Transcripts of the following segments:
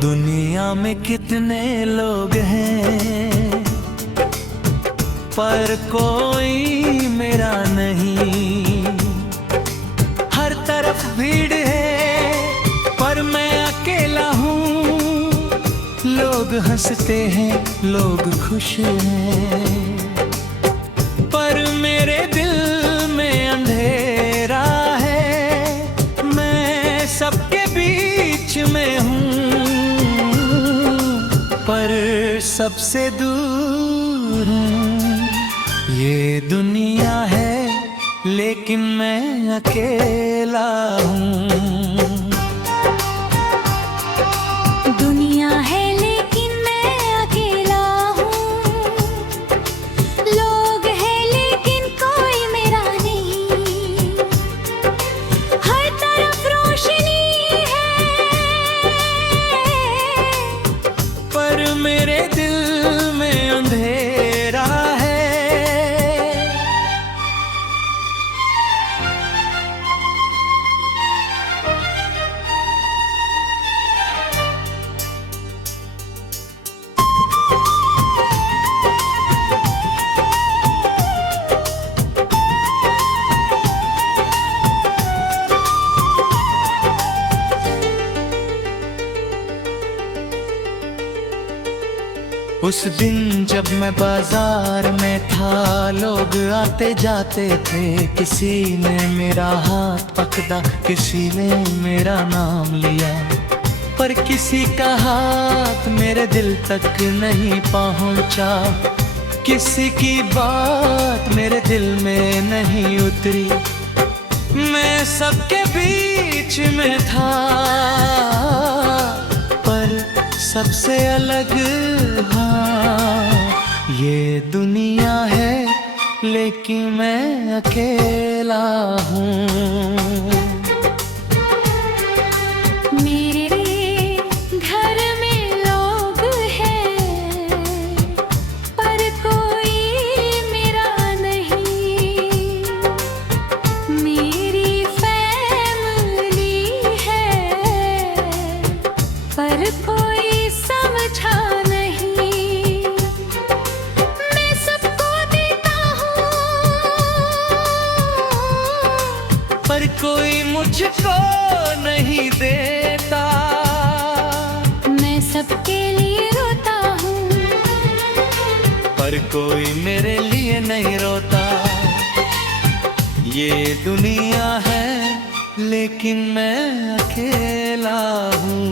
दुनिया में कितने लोग हैं, पर कोई मेरा नहीं। हर तरफ भीड़ है पर मैं अकेला हूँ। लोग हंसते हैं, लोग खुश हैं, पर मेरे दिल में अंधेरा है। मैं सबके बीच में हूँ, पर सबसे दूर हूँ। ये दुनिया है लेकिन मैं अकेला हूँ। दुनिया है लेकिन मैं अकेला हूँ। लोग हैं लेकिन कोई मेरा नहीं। हर तरफ रोशनी है, पर मेरे दिल में अंधेरा है। उस दिन जब मैं बाजार में था, लोग आते जाते थे। किसी ने मेरा हाथ पकड़ा, किसी ने मेरा नाम लिया, पर किसी का हाथ मेरे दिल तक नहीं पहुंचा। किसी की बात मेरे दिल में नहीं उतरी। मैं सबके बीच में था, पर सबसे अलग। हाँ, ये दुनिया है लेकिन मैं अकेला हूँ। मेरे घर में लोग हैं पर कोई मेरा नहीं। मेरी फैमिली है पर कोई समझा नहीं। मैं सबको देता हूँ पर कोई मुझको नहीं देता। मैं सबके लिए रोता हूँ पर कोई मेरे लिए नहीं रोता। ये दुनिया है लेकिन मैं अकेला हूँ।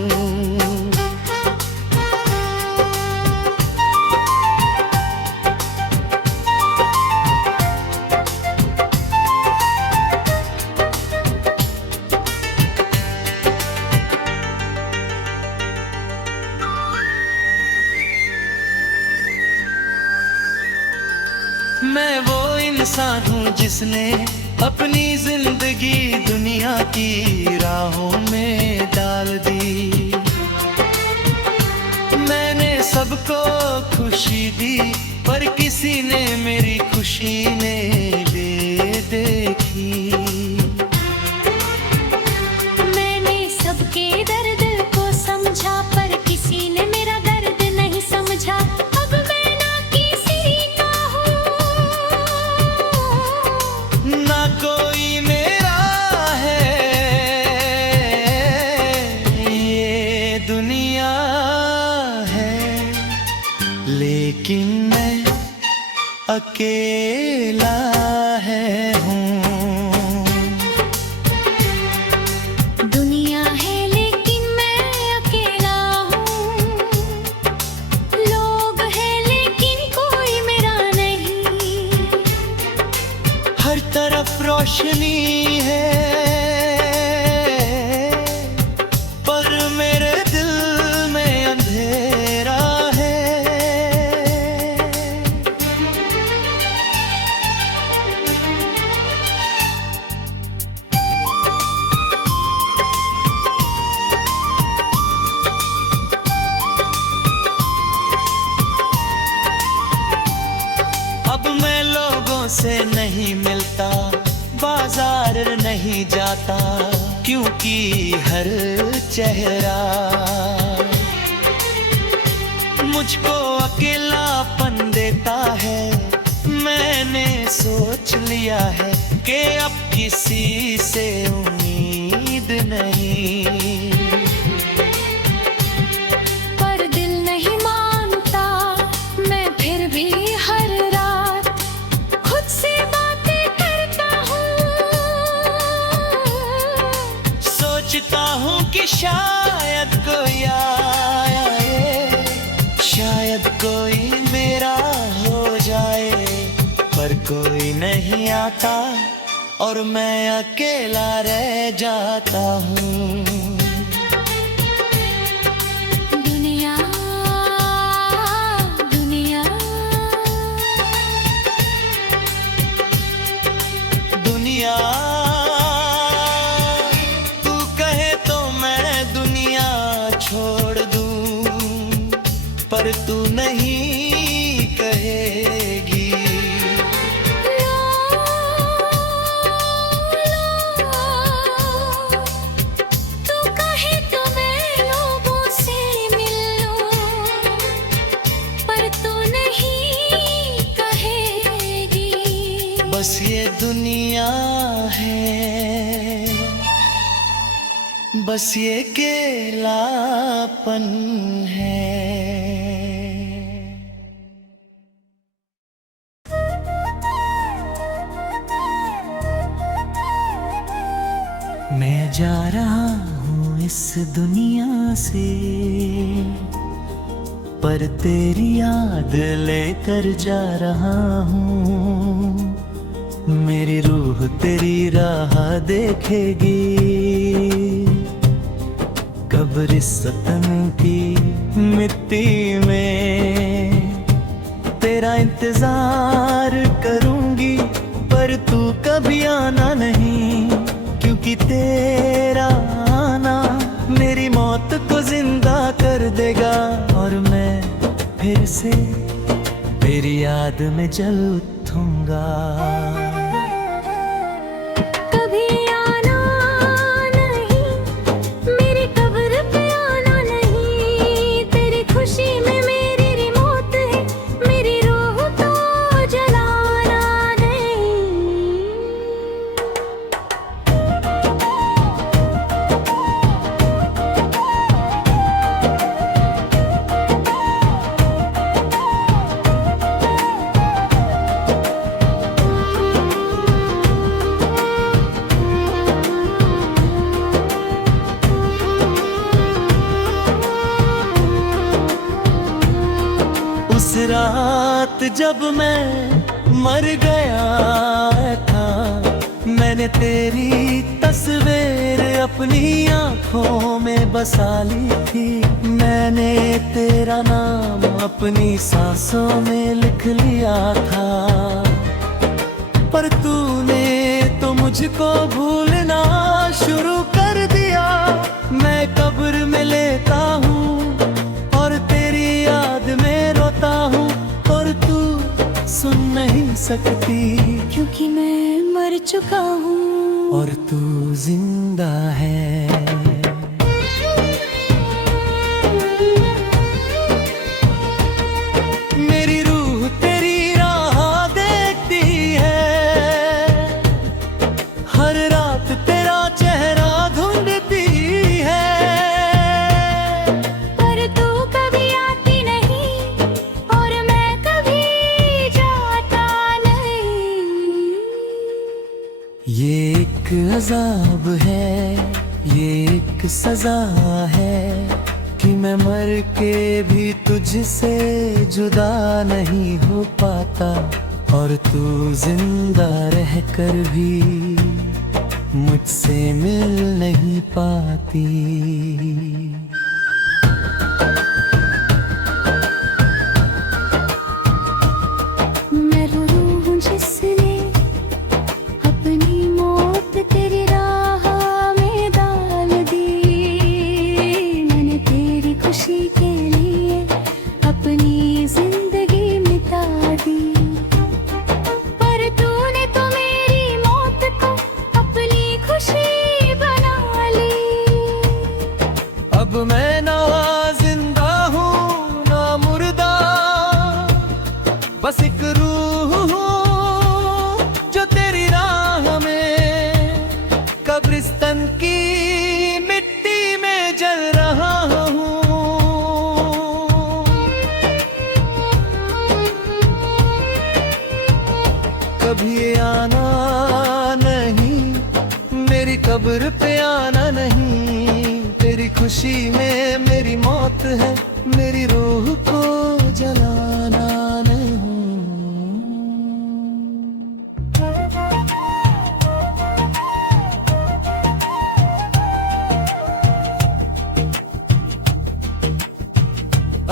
मैं वो इंसान हूँ जिसने अपनी जिंदगी दुनिया की राहों में डाल दी। मैंने सबको खुशी दी, पर किसी ने मेरी खुशी ने ले देखी। मैंने सबके दर्द को समझा पर किसी ने मेरा दर्द नहीं समझा। अब मैं ना किसी का हूँ ना कोई मेरा है। ये दुनिया है लेकिन मैं अकेला है हूँ। दुनिया है लेकिन मैं अकेला हूँ। लोग हैं लेकिन कोई मेरा नहीं। हर तरफ रोशनी है, पर मेरे दिल में अंधेरा है। अब मैं लोगों से नहीं मिलता, बाजार नहीं जाता, क्योंकि हर चेहरा मुझको अकेलापन देता है। मैंने सोच लिया है कि अब किसी से उम्मीद नहीं। पर दिल नहीं मानता, मैं फिर भी हर रात खुद से बातें करता हूँ। सोचता हूँ कि शायद कोई आए, शायद कोई मेरा हो जाए, पर कोई नहीं आता और मैं अकेला रह जाता हूँ। दुनिया दुनिया दुनिया, तू कहे तो मैं दुनिया छोड़ दूं, पर तू नहीं कहेगी। तू कहे तो मैं लोगों से मिल लूं, पर तू नहीं कहेगी। बस ये दुनिया है, बस ये अकेलापन है। मैं जा रहा हूँ इस दुनिया से, पर तेरी याद लेकर जा रहा हूँ। मेरी रूह तेरी राह देखेगी, कब्रिस्तान की मिट्टी में तेरा इंतजार करूंगी। पर तू कभी आना नहीं, क्योंकि तेरा आना मेरी मौत को जिंदा कर देगा, और मैं फिर से तेरी याद में जल उठूंगा। कभी आना नहीं, मेरी कब्र पे आना नहीं। तेरी खुशी में मेरी मौत है, मेरी रूह को जलाना नहीं। उस रात जब मैं मर गया था, मैंने तेरी तस्वीर अपनी आंखों में बसा ली थी। मैंने तेरा नाम अपनी सांसों में लिख लिया था, पर तूने तो मुझको भूलना शुरू कर दिया। मैं कब्र में लेटा हूँ और तेरी याद में रोता हूँ, और तू सुन नहीं सकती, क्योंकि मैं मर चुका हूँ और तू जिंदा है। मेरी रूह तेरी राह देखती है, हर रात तेरा चेहरा ढूंढती है। पर तू कभी आती नहीं और मैं कभी जाता नहीं। ये एक अजाब है, ये एक सजा है, कि मैं मर के भी तुझसे जुदा नहीं हो पाता, और तू जिंदा रहकर भी मुझसे मिल नहीं पाती। मैं रो हूँ जिसने अपनी मौत तेरी राह में डाल दी। मैंने तेरी खुशी के लिए अपनी जिंदगी मिटा दी, पर तूने तो मेरी मौत को अपनी खुशी बना ली। अब मैं ना जिंदा हूँ ना मुर्दा कब्र पे आना नहीं, तेरी खुशी में मेरी मौत है, मेरी रूह को जलाना नहीं।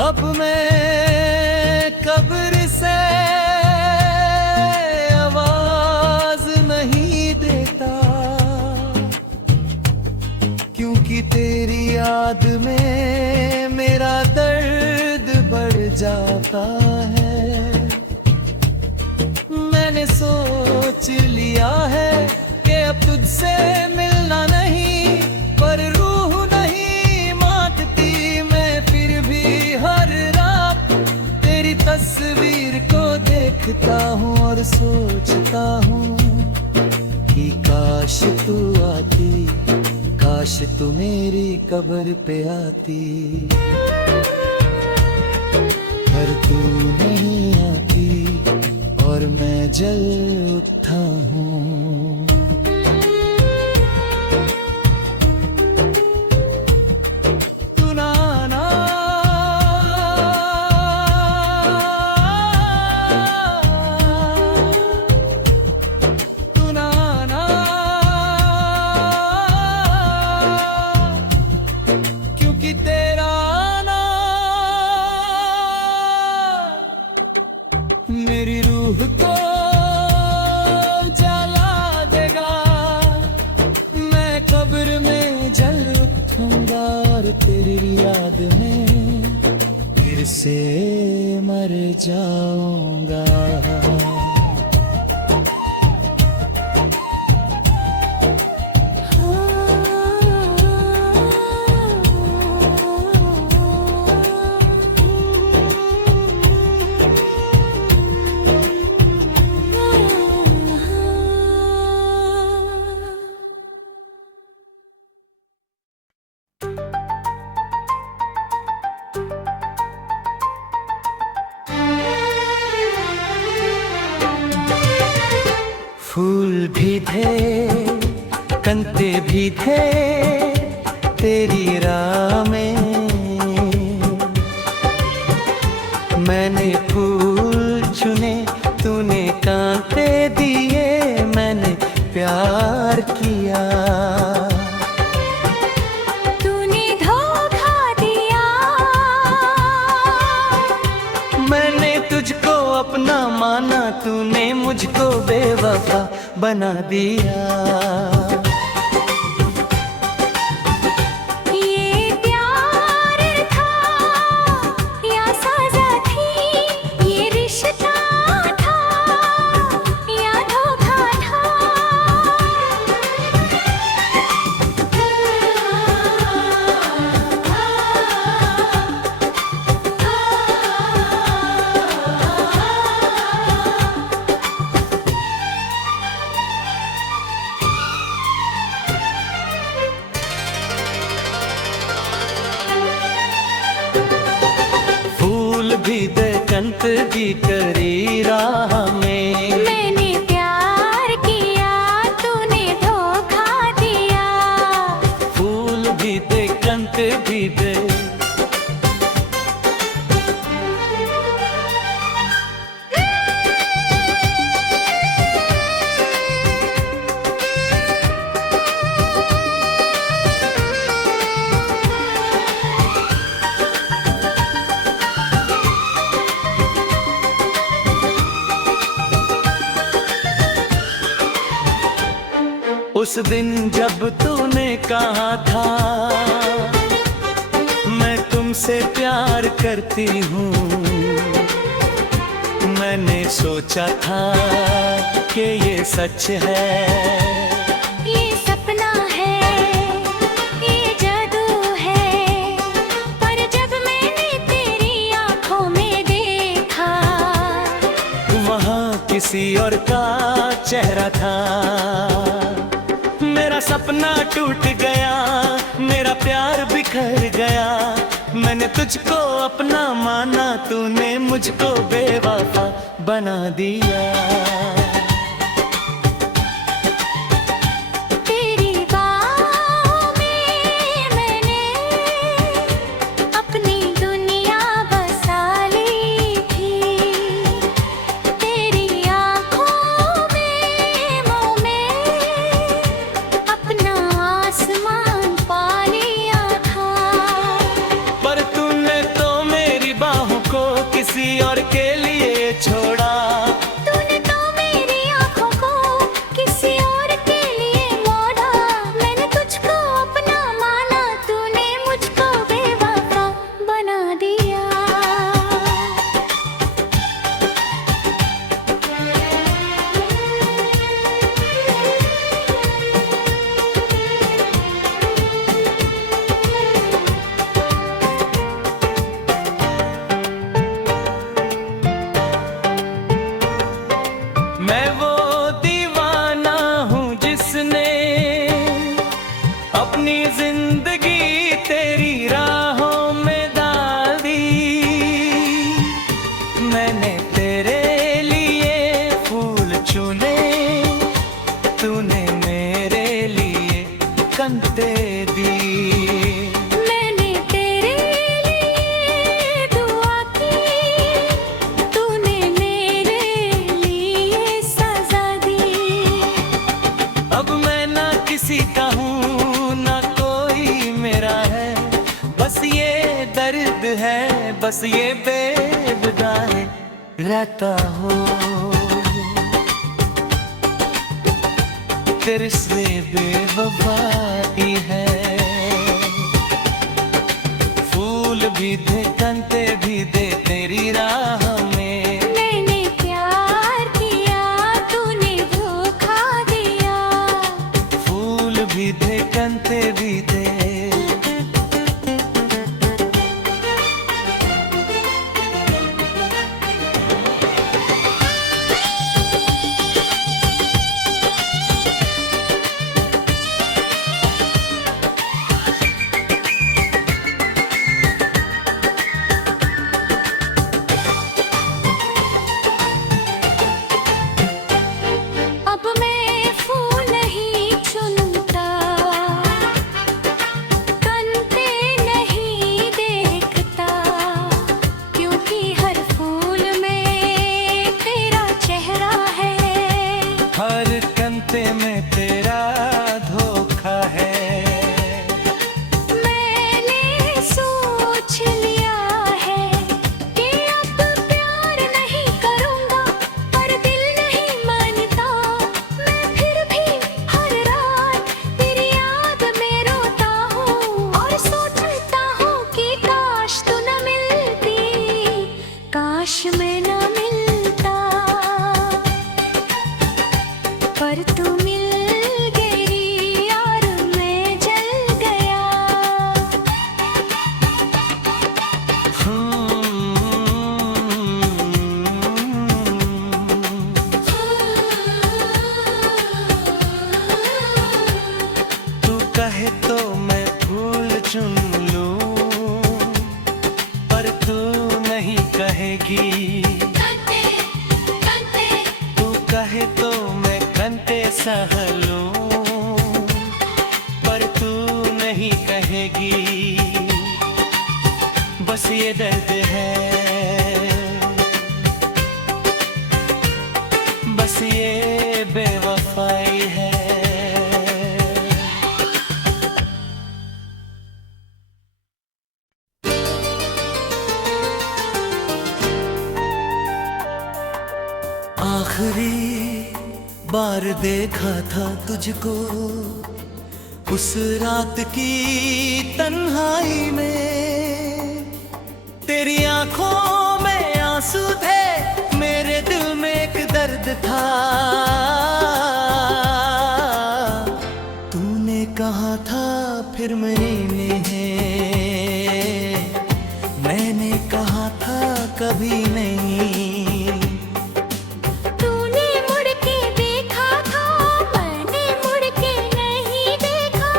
अब मैं कब्र से आवाज नहीं देता, क्योंकि तेरी याद में मेरा दर्द बढ़ जाता है। मैंने सोच लिया है कि अब तुझसे मिलना नहीं, पर रूह नहीं मांगती मैं फिर भी हर रात तेरी तस्वीर को देखता हूँ और सोचता हूँ कि काश तू आती, काश तू मेरी कब्र पे आती, पर तू नहीं आती और मैं जल उठा हूँ। तू ना आना, तू ना आना, क्योंकि तेरा आना मेरी रूह को जला देगा। मैं कब्र में जल उठूंगा और तेरी याद में फिर से मर जाऊंगा। फूल भी थे, कंते भी थे तेरी राह में, मैंने फूल चुने, तूने कांटे दिए, मैंने प्यार किया। तूने धोखा दिया, मैंने तुझको अपना माना, तूने मुझको बेवफा बना दिया। ये प्यार था या सजा थी, ये रिश्ता था या धोखा था। फूल भी दे, कंत भी करी राह में, मैंने प्यार किया, तूने धोखा दिया। फूल भी दे, कंत भी दे। उस दिन जब तूने कहा था मैं तुमसे प्यार करती हूँ, मैंने सोचा था कि ये सच है, ये सपना है, ये जादू है, पर जब मैंने तेरी आंखों में देखा, वहाँ किसी और का चेहरा था। मेरा सपना टूट गया, मेरा प्यार बिखर गया, मैंने तुझको अपना माना, तूने मुझको बेवफा बना दिया। तेरी बात बस ये बेवगाहे रहता हो। तेरे से बेवफाई है, फूल भी थे कंते भी दे तेरी राह में। मैंने प्यार किया तूने धोखा दिया, फूल भी थे कंते भी दे। अब मैं फूल नहीं चुनता, कंते नहीं देखता, क्योंकि हर फूल में तेरा चेहरा है। हर कंते में तेरा धोखा है। मैंने सोच लिया है कि अब प्यार नहीं करूँगा, पर दिल नहीं मानता। मैं फिर भी हर रात तेरी याद में रोता हूँ, और सोचता हूँ कि काश तू न मिलती, काश मैं न मिलता, पर तू मिल गई और मैं जल गया। तू कहे तो मैं फूल चुन लूं, पर तू नहीं कहेगी। तू कहे तो मैं कंते सह लूं, पर तू नहीं कहेगी। बस ये दर्द है, बस ये बेवफाई है। आखिरी बार देखा था तुझको उस रात की तन्हाई में। तेरी आंखों में आंसू थे, मेरे दिल में एक दर्द था। तूने कहा था फिर महीने हैं, मैंने कहा था कभी नहीं। तूने मुड़ के देखा था, मैंने मुड़ के नहीं देखा,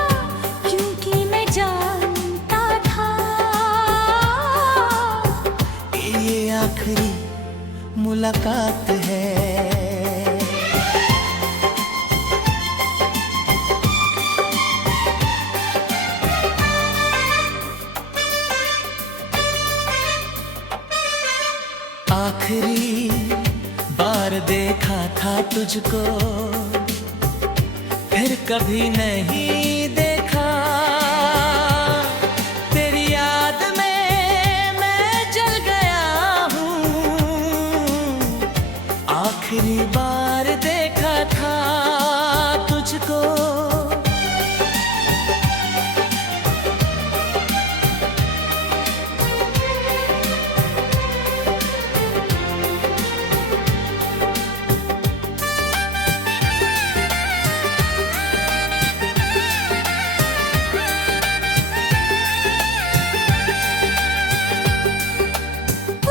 क्योंकि मैं जानता था ये आखिरी मुलाकात है। आखिरी बार देखा था तुझको, फिर कभी नहीं देखा। तेरी याद में मैं जल गया हूँ। आखिरी बार देखा था तुझको।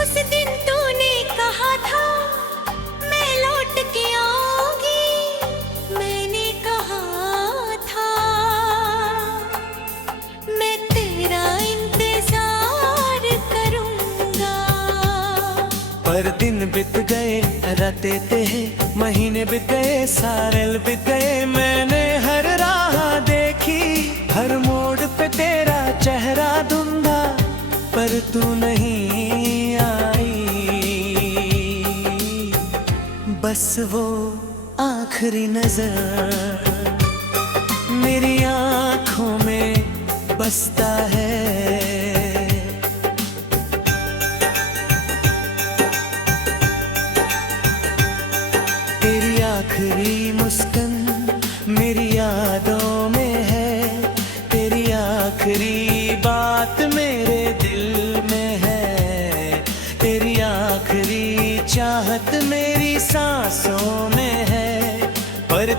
उस दिन तूने कहा था मैं लौट के आऊंगी, मैंने कहा था मैं तेरा इंतजार करूंगा। पर दिन बीत गए, रातें थे, महीने बीत गए, साल बीत गए। मैंने हर राह देखी, हर मोड़ पे तेरा चेहरा ढूंढा, पर तू नहीं आई। बस वो आखिरी नजर मेरी आंखों में बसता है।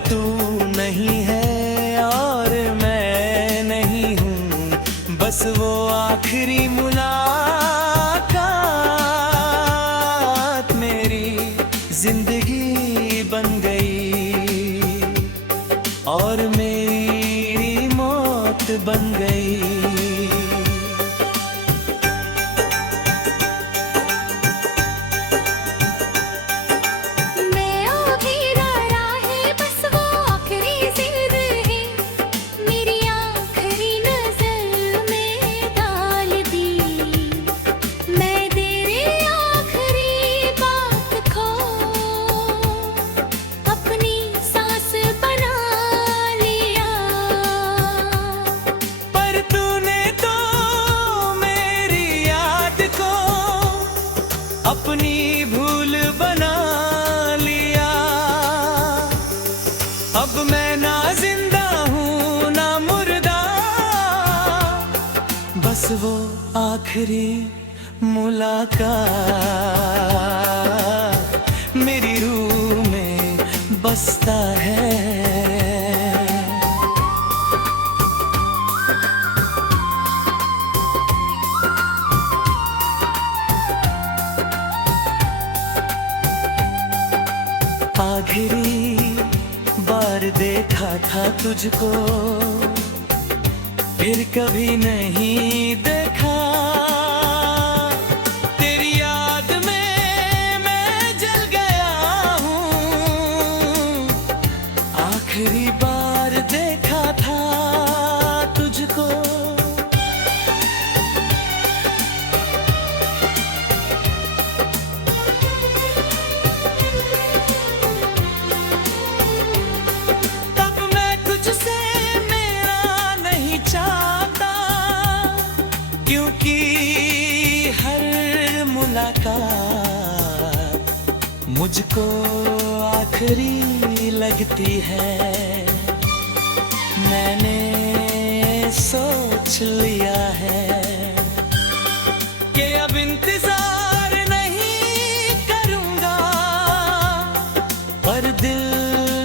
तू नहीं है और मैं नहीं हूँ, बस वो आखिरी मुलाकात मेरी जिंदगी बन गई और मेरी मौत बन गई। अपनी भूल बना लिया, अब मैं ना जिंदा हूँ ना मुर्दा, बस वो आखिरी मुलाकात मेरी रूह में बसता है। आखिरी बार देखा था तुझको, फिर कभी नहीं देखा, तेरी याद में मैं जल गया हूँ। आखिरी बार देखा था तुझको, क्योंकि हर मुलाकात मुझको आखिरी लगती है। मैंने सोच लिया है कि अब इंतजार नहीं करूंगा, पर दिल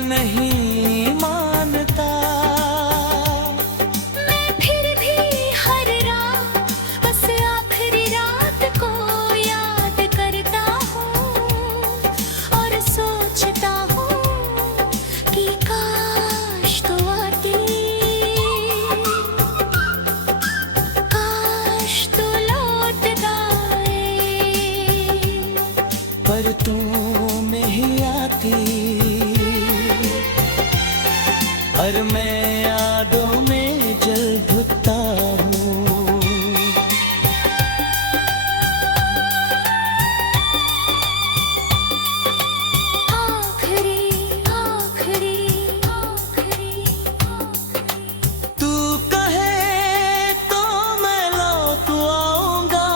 नहीं मानता। पर तू नहीं आती और मैं यादों में जल भुगता हूँ। आखिरी आखिरी आखिरी तू कहे तो मैं लौट आऊंगा,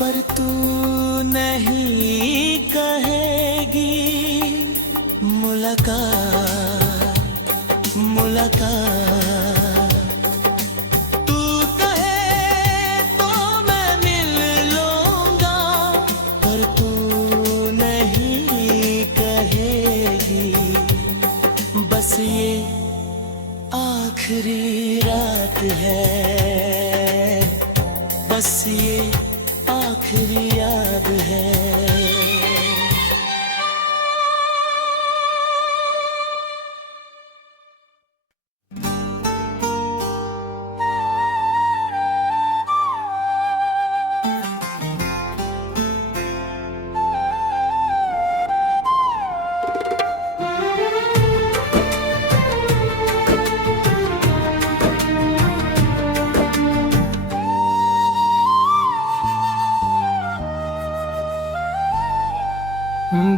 पर तू नहीं कहेगी। मुलाकात मुलाकात तू कहे तो मैं मिल लूंगा, पर तू नहीं कहेगी। बस ये आखिरी रात है, बस ये आखिरी याद है।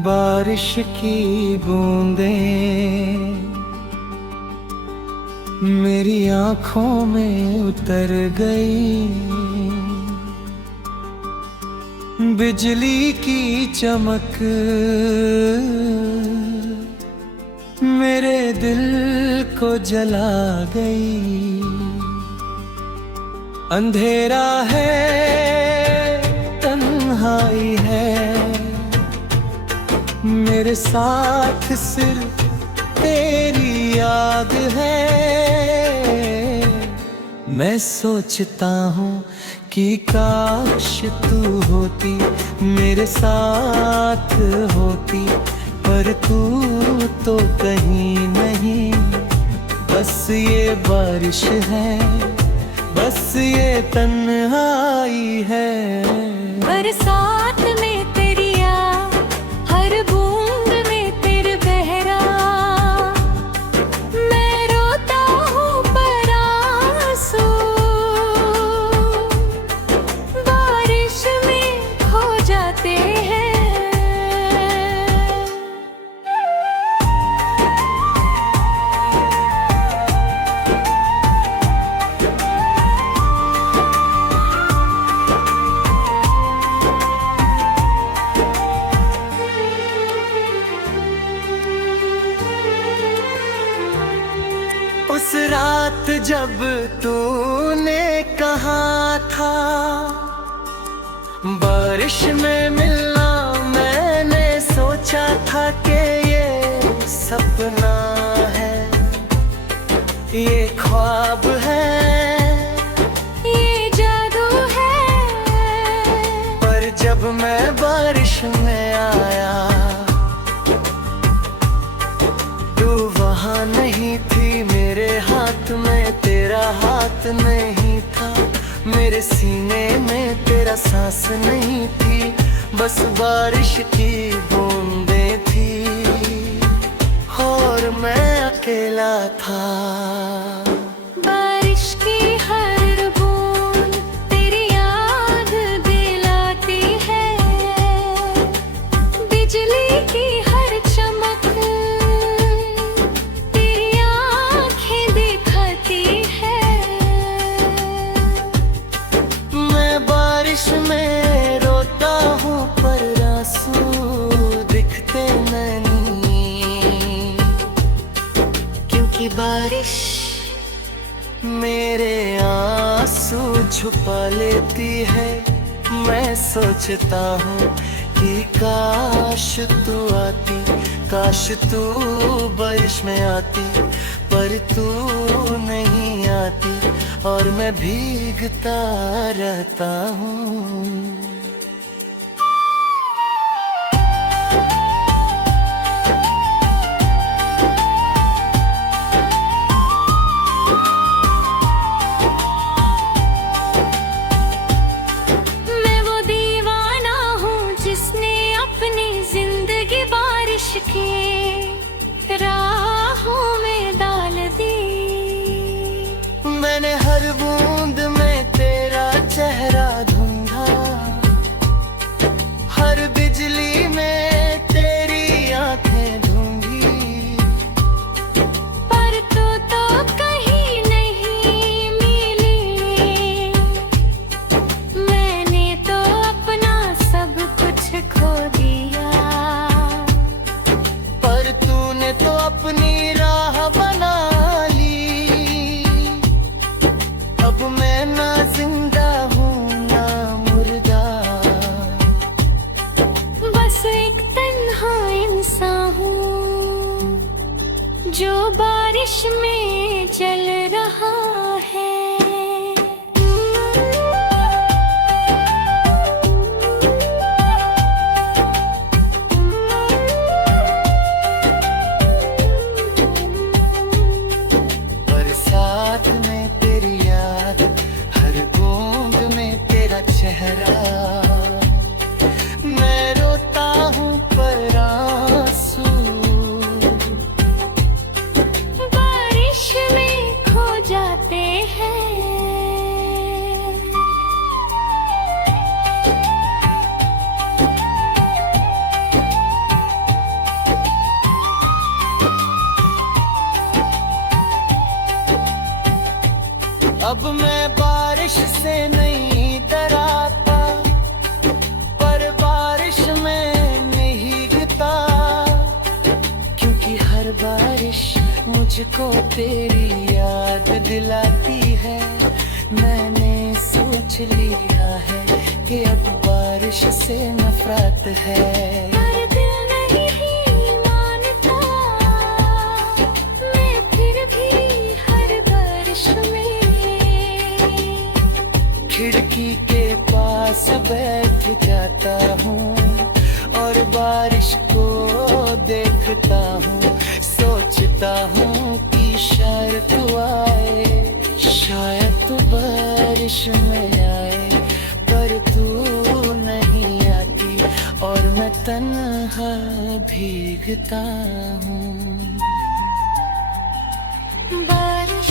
बारिश की बूंदें मेरी आंखों में उतर गई, बिजली की चमक मेरे दिल को जला गई। अंधेरा है, तन्हाई है, मेरे साथ सिर्फ तेरी याद है। मैं सोचता हूँ कि काश तू होती, मेरे साथ होती, पर तू तो कहीं नहीं। बस ये बारिश है, बस ये तन्हाई है। बरसात में तेरी याद, हर बूंद में तेरे बहरा। मैं रोता हूँ पर आंसू बारिश में खो जाते हैं। उस रात जब तूने कहा था बारिश में मिलना, मैंने सोचा था कि ये सपना है, ये ख्वाब है, ये जादू है। पर जब मैं बारिश में आया तू वहाँ नहीं थी। मेरे हाथ में तेरा हाथ नहीं था, मेरे सीने में तेरा सांस नहीं थी। बस बारिश की बूंदें थी और मैं अकेला था। बारिश की हर बूंद तेरी याद दिलाती है। बिजली की हर चमक तेरी आँखें दिखाती है। मैं बारिश में रोता हूँ पर आंसू दिखते नहीं, क्योंकि बारिश मेरे आंसू छुपा लेती है। मैं सोचता हूँ कि काश तू आती, काश तू बारिश में आती, पर तू नहीं आती और मैं भीगता रहता हूँ। मैं वो दीवाना हूँ जिसने अपनी जिंदगी बारिश की राहों में डाल दी। मैंने हर बूंद में तेरा चेहरा ढूंढा, हर बिजली में तेरी आंखें ढूंढी, पर तू तो कहीं नहीं मिली। मैंने तो अपना सब कुछ खो दिया, पर तूने तो अपनी राह बना ली। अब मैं ना जिंदा हूँ ना मुर्दा, बस एक तन्हा इंसान हूँ जो बारिश में चल रहा है। बरसात में तेरी याद, हर बूंद में तेरा चेहरा। मैं रोता हूँ पर आंसू बारिश में खो जाते हैं। अब मैं बारिश से नहीं डराता, पर बारिश में नहीं गिरता, क्योंकि हर बारिश मुझको तेरी याद दिलाती है। मैंने सोच लिया है कि अब बारिश से नफरत है। पर दिल नहीं मानता, के पास बैठ जाता हूँ और बारिश को देखता हूँ। सोचता हूँ कि शायद तू आए, शायद तू बारिश में आए, पर तू नहीं आती और मैं तन्हा भीगता हूँ। बारिश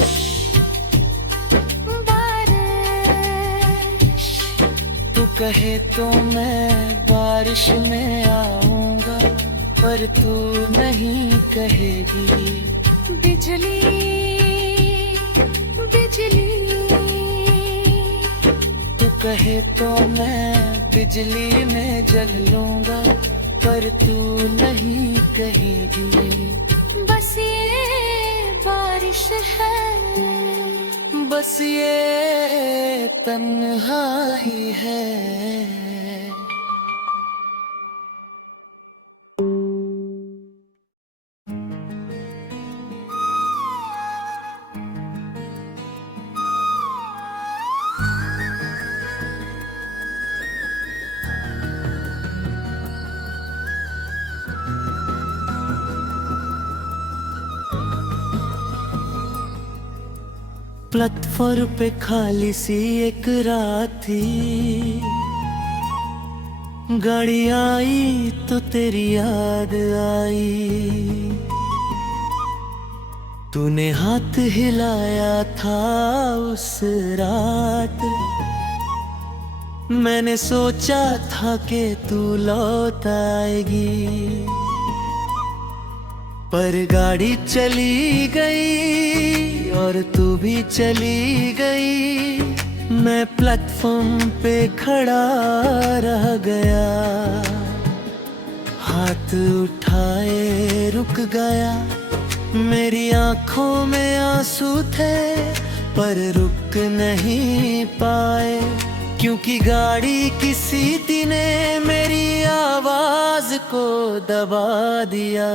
बारिश, तू कहे तो मैं बारिश में आऊंगा, पर तू नहीं कहेगी। बिजली बिजली, तू कहे तो मैं बिजली में जल लूंगा, पर तू नहीं कहेगी। बस ये बारिश है, बस ये तन्हाई है। प्लेटफॉर्म पे खाली सी एक रात थी, गाड़ी आई तो तेरी याद आई। तूने हाथ हिलाया था उस रात, मैंने सोचा था कि तू लौट आएगी, पर गाड़ी चली गई और तू भी चली गई। मैं प्लेटफॉर्म पे खड़ा रह गया, हाथ उठाए रुक गया। मेरी आंखों में आंसू थे पर रुक नहीं पाए, क्योंकि गाड़ी की सीटी ने मेरी आवाज को दबा दिया।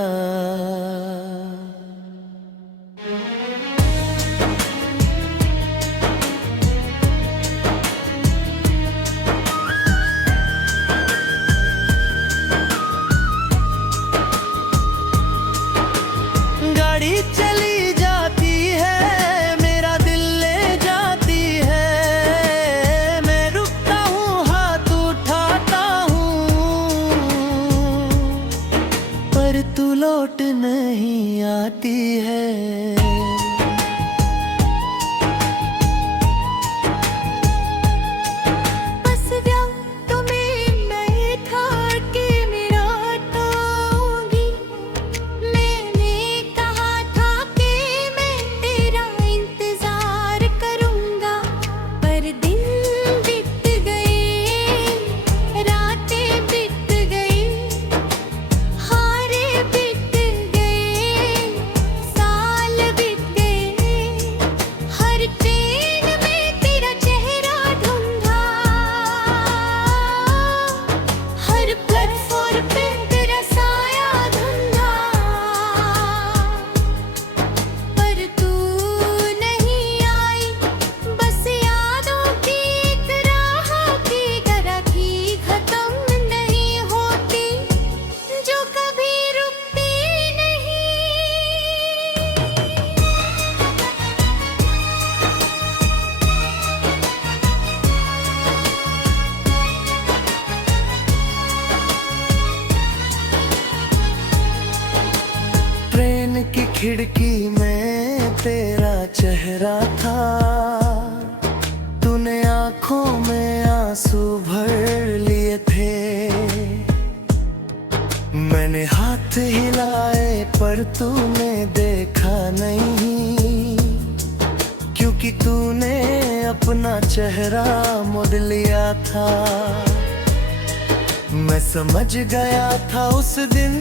गाड़ी चली जाती है, मेरा दिल ले जाती है। मैं रुकता हूँ, हाथ उठाता हूँ, पर तू लौट नहीं आती है। की खिड़की में तेरा चेहरा था, तूने आंखों में आंसू भर लिए थे। मैंने हाथ हिलाए पर तूने देखा नहीं, क्योंकि तूने अपना चेहरा मोड़ लिया था। मैं समझ गया था उस दिन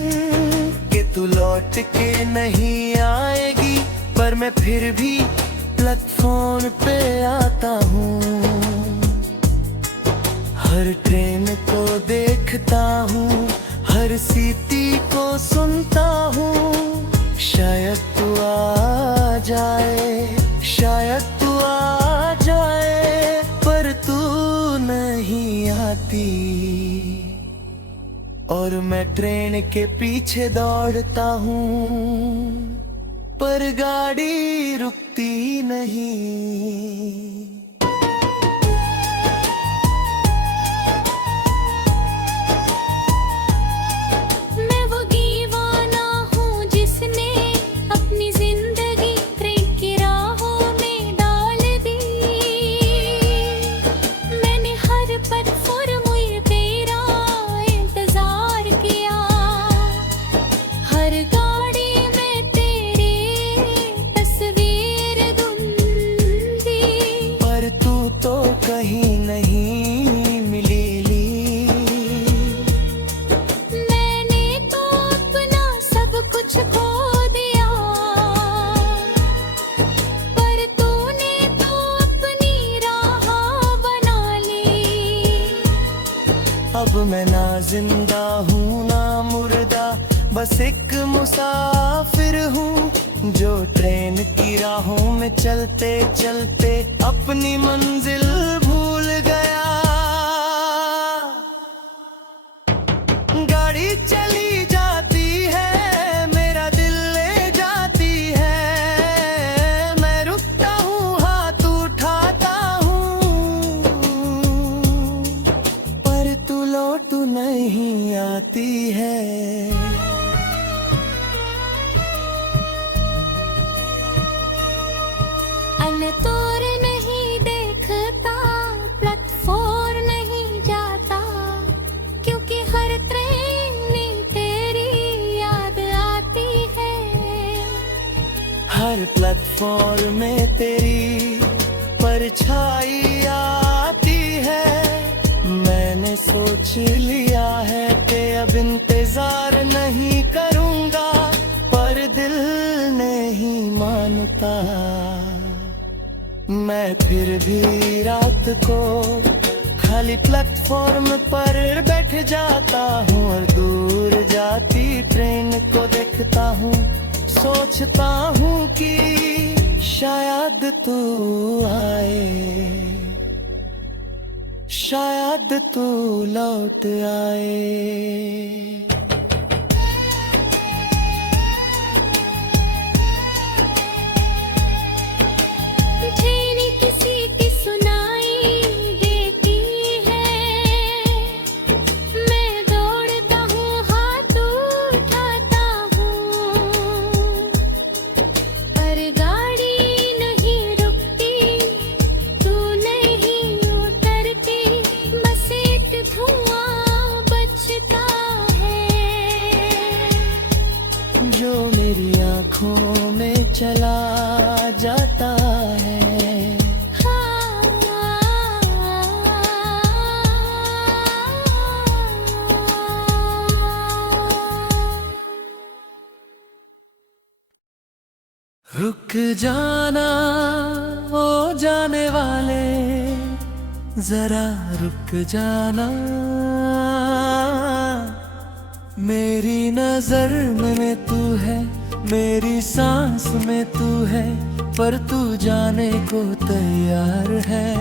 कि तू लौट के नहीं आएगी, पर मैं फिर भी प्लेटफॉर्म पे आता हूँ। हर ट्रेन को देखता हूँ, हर सीटी को सुनता हूँ। शायद तू आ जाए, शायद तू आ जाए, पर तू नहीं नहीं आती और मैं ट्रेन के पीछे दौड़ता हूँ, पर गाड़ी रुकती नहीं। मैं वो दीवाना हूँ जिसने अपनी जिंदगी ट्रेन की राहों में डाल दी। मैंने हर प्लेटफॉर्म में तेरा इंतजार किया, हर गाड़ी में तेरी तस्वीर धुंधी। पर तू तो कहीं नहीं मिली। मैंने तो अपना सब कुछ खो दिया, पर तूने तो अपनी राह बना ली। अब मैं ना जिंदा हूँ ना मुर्दा, बस एक मुसाफिर हूँ जो ट्रेन की राहों में चलते चलते अपनी मंजिल भूल गया। गाड़ी चली जाती है, मेरा दिल ले जाती है, मैं रुकता हूँ, हाथ उठाता हूँ, पर तू लौट नहीं आती है। अनतोर नहीं देखता, प्लेटफॉर्म नहीं जाता, क्योंकि हर ट्रेन में तेरी याद आती है। हर प्लेटफॉर्म में तेरी परछाई आती है। मैंने सोच लिया है कि अब इंतजार नहीं करूँगा, पर दिल नहीं मानता। मैं फिर भी रात को खाली प्लेटफॉर्म पर बैठ जाता हूँ और दूर जाती ट्रेन को देखता हूँ। सोचता हूँ कि शायद तू आए, शायद तू लौट आए। ट्रेन किसी की सुनाई देती है, मैं दौड़ता हूँ, हाथ उठाता हूँ, पर गाड़ी नहीं रुकती, तू नहीं उतरती, बस एक धुआं बचता है जो मेरी आँखों में चला जाता है। रुक जाना ओ जाने वाले, जरा रुक जाना। मेरी नजर में तू है, मेरी सांस में तू है, पर तू जाने को तैयार है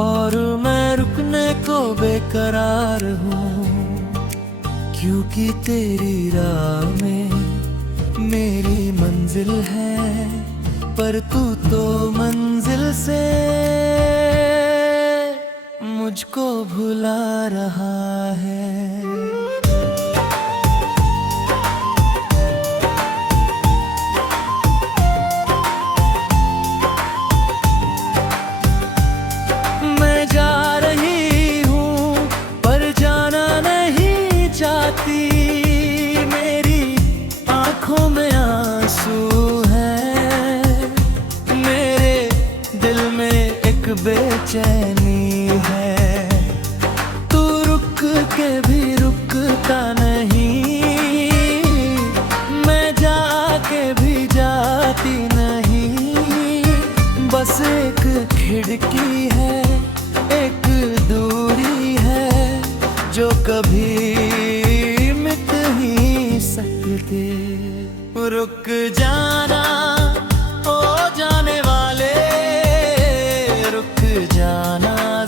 और मैं रुकने को बेकरार हूँ, क्योंकि तेरी राह में मेरी मंजिल है, पर तू तो मंजिल से मुझको भुला रहा है। मैं जा रही हूँ पर जाना नहीं चाहती, मेरी आँखों में आंसू है, मेरे दिल में एक बेचैनी है। तू रुक के भी रुकता नहीं, मैं जाके भी जाती नहीं, बस एक खिड़की है, एक दूरी है जो कभी मिट ही सकते। रुक जाना ओ जाने वाले, रुक जाना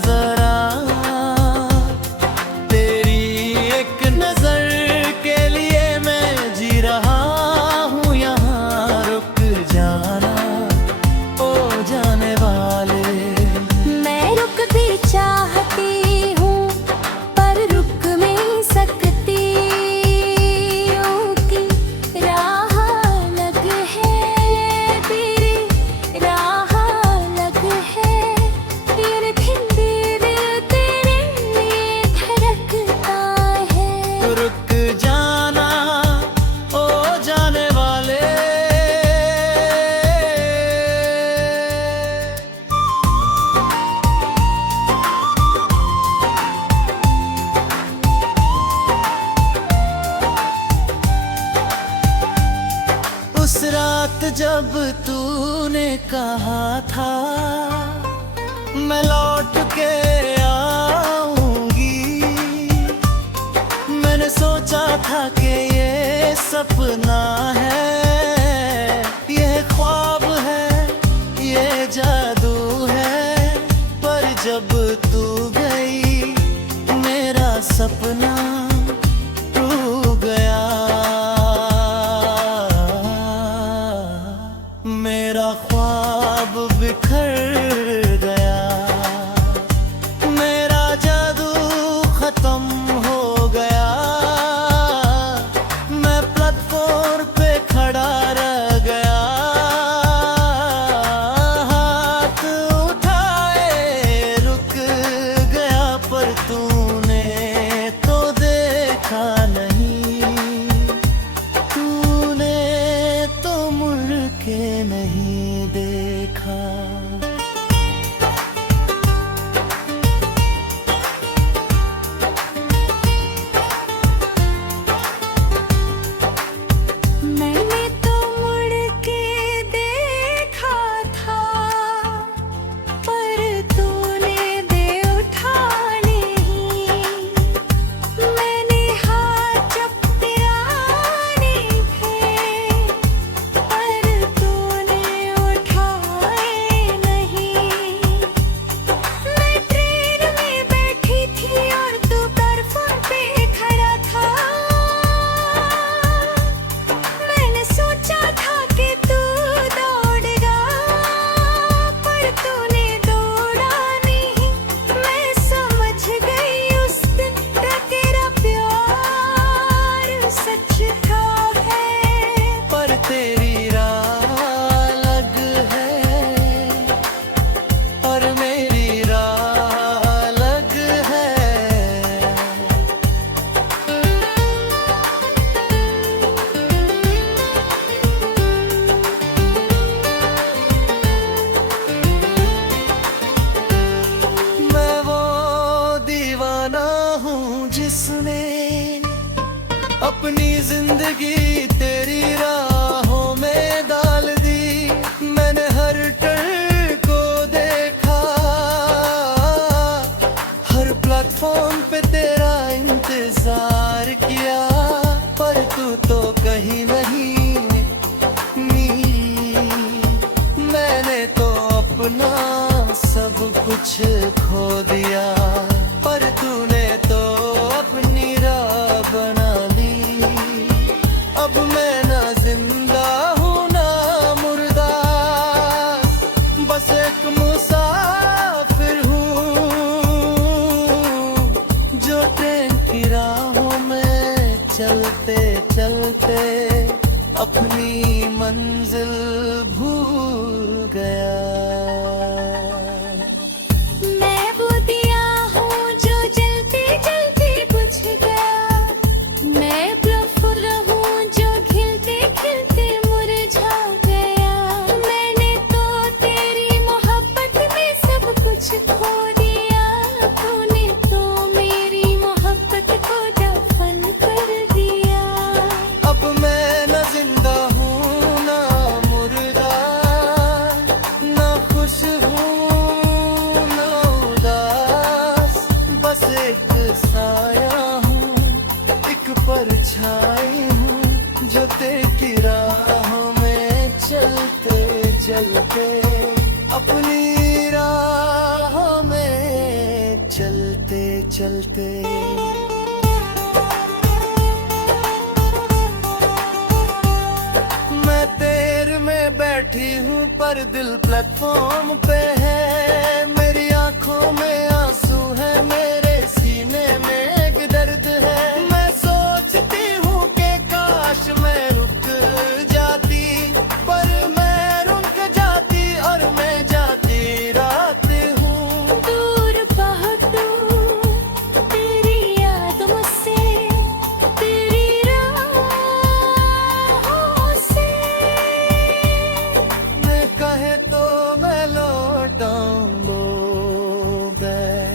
जब तूने कहा था मैं लौट के आऊंगी, मैंने सोचा था कि ये सपना है, ये ख्वाब है, ये जादू है। पर जब तू गई मेरा सपना टूट गया, मेरा ख्वाब बिखर गया, मेरा जादू खत्म हो गया। मैं प्लेटफॉर्म पे खड़ा रह गया, हाथ उठाए रुक गया, पर तूने तो देखा नहीं, तूने तो मुड़ के नहीं देखा। मैंने तो मुड़ के देखा था, पर तूने दे उठा नहीं। मैंने हाथ जब तेराने थे, पर तूने उठाए नहीं। मैं ट्रेन में बैठी थी और तू प्लेटफॉर्म पे खड़ा था। मैंने सोचा था कि तू दौड़ेगा, पर तूने दौड़ा नहीं। मैं समझ गई उस दिन तेरा प्यार सच था है। पर तेरी राह अलग है और मेरी राह अलग है। मैं वो दीवाना हूँ जिसने अपनी जिंदगी तेरी राहों में डाल दी। मैंने हर टर्न को देखा, हर प्लेटफॉर्म पे तेरा इंतजार किया, पर तू तो कहीं नहीं मिली। मैंने तो अपना सब कुछ खो दिया, पर तूने तो अपनी राह बना ली। अब मैं ना जिंदा हूँ ना मुर्दा, बस एक मुसाफिर हूँ जो ट्रेन की राहों में चलते चलते अपनी मंजिल भूल गया। मैं वो दिया हूँ जो जलते जलते बुझ गया। मैं प्रफुल्ल हूँ जो खिलते खिलते मुरझा गया। मैंने तो तेरी मोहब्बत में सब कुछ खो दिया। तूने तो मेरी मोहब्बत को दफन कर दिया। अब मैं न जिंदा हूँ ना मुर्दा, ना खुश हूँ ना उदास, बस एक साया हूँ, एक परछाई हूँ जो तेरी राहों में चलते चलते अपनी राहों में चलते चलते। मैं तेर में बैठी हूँ पर दिल प्लेटफॉर्म पे है। मेरी आंखों में आंसू है, मेरे सीने में एक दर्द है। मैं सोचती हूँ कि काश मैं रुक जाती, पर मैं रुक जाती और मैं जाती रात हूँ। दूर बहुत दूर तेरी याद मुझसे, तेरी राहों से। मैं कहे तो मैं लौट आऊं लो बैक।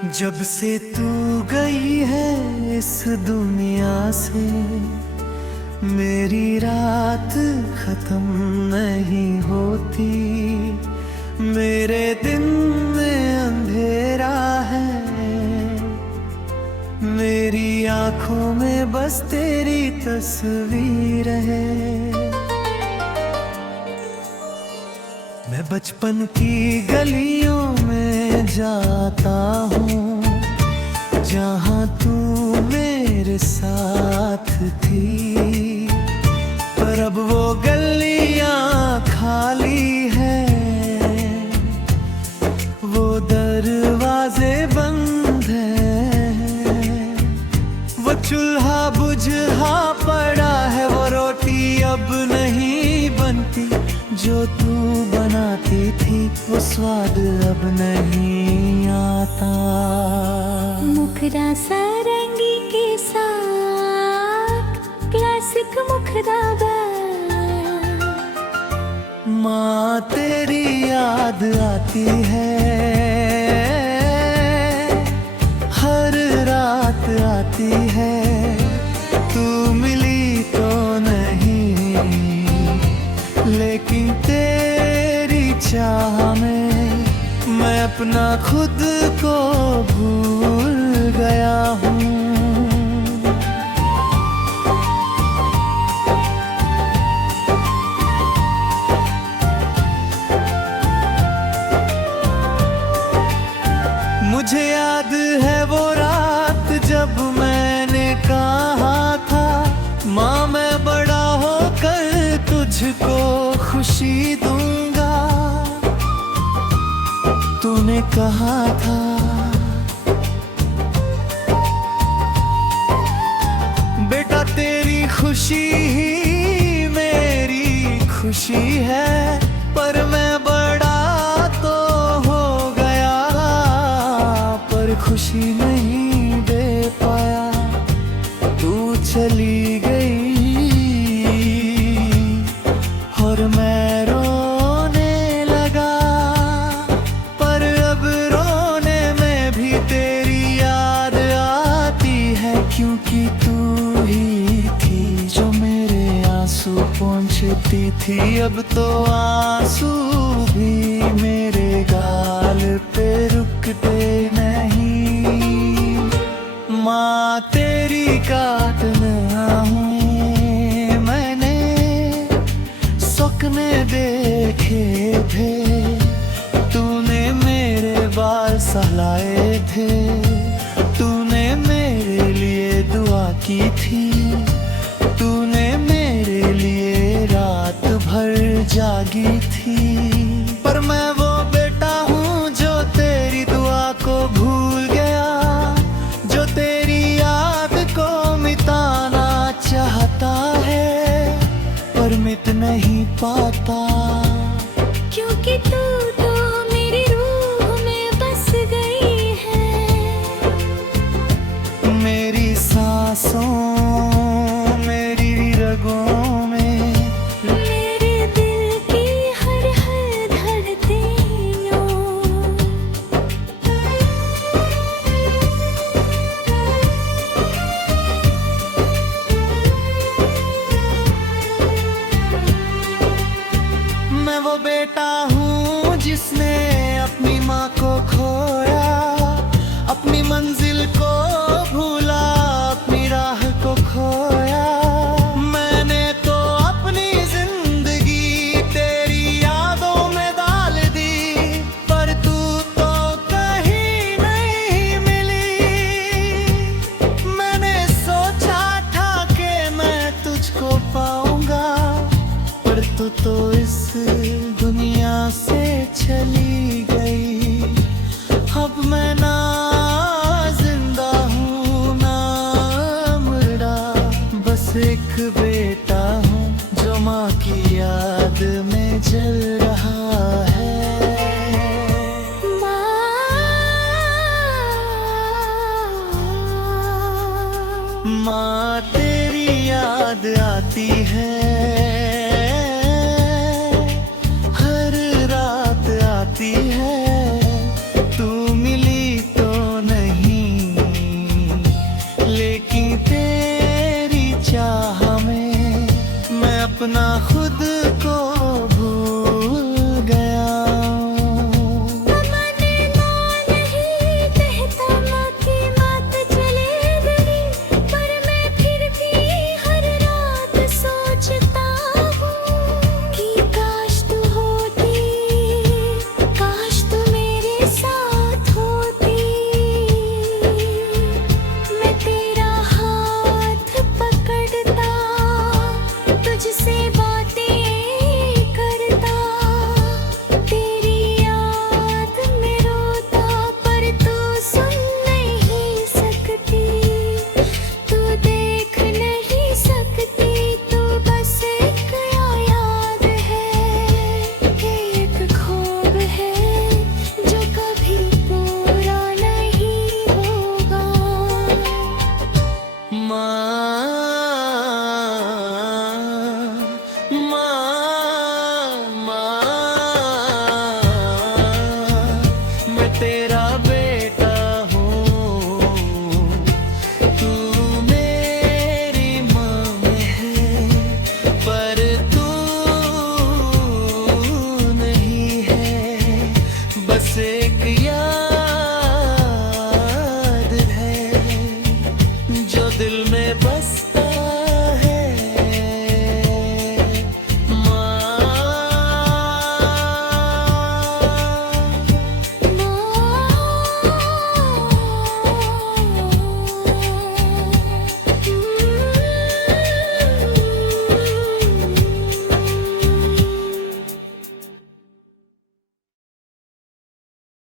जब से तू गई है इस दुनिया से, मेरी रात खत्म नहीं होती। मेरे दिन में अंधेरा है, मेरी आंखों में बस तेरी तस्वीर है। मैं बचपन की गलियों में जाता हूँ, जहाँ तू मेरे साथ थी। पर अब वो गलियाँ खाली है, वो दरवाजे बंद हैं, वो चूल्हा बुझा पड़ा है, वो रोटी अब नहीं बनती जो तू बनाती थी, वो स्वाद अब नहीं आता। मुखड़ा सारंगी के साथ क्लासिक मुखड़ा बैंड। माँ तेरी याद आती है, हर रात आती है। तू मिली तो नहीं, लेकिन तेरी चाह में मैं अपना खुद को भूल गया हूँ। मुझे याद है वो रात जब मैंने कहा था, माँ मैं बड़ा होकर तुझको खुशी दूंगा। तूने कहा था बेटा तेरी खुशी ही मेरी खुशी है। पर मैं बड़ा तो हो गया, पर खुशी नहीं दे पाया। तू चली गई और मैं रोने लगा, पर अब रोने में भी तेरी याद आती है, क्योंकि तू ही थी जो मेरे आंसू पोंछती थी। अब तो आंसू भी मेरे गाल पे रुकते नहीं। माँ तेरी काटना हूँ मैंने सपने देखे थे, तूने मेरे बाल सहलाए थे, तूने मेरे लिए दुआ की थी, तूने मेरे लिए रात भर जागी थी। पर मैं वो बेटा हूँ जो तेरी दुआ को भूल गया, जो तेरी याद को मिटाना चाहता है, पर मिट नहीं पाता। क्योंकि तू तो मेरी रूह में बस गई है, मेरी सांसों मेरी रगों में, मेरे दिल की हर हर धड़कनों। मैं वो बेटा हूँ जिसने अपनी माँ को खोया, अपनी मंजिल को भूला, अपनी राह को खोया। मैंने तो अपनी जिंदगी तेरी यादों में डाल दी, पर तू तो कहीं नहीं मिली। मैंने सोचा था कि मैं तुझको पाऊंगा, पर तू तो इस दुनिया से चली गई। अब मैं ना जिंदा हूँ ना मुर्दा, बस एक बेटा हूँ जो माँ की याद में जल रहा है। माँ तेरी याद आती है,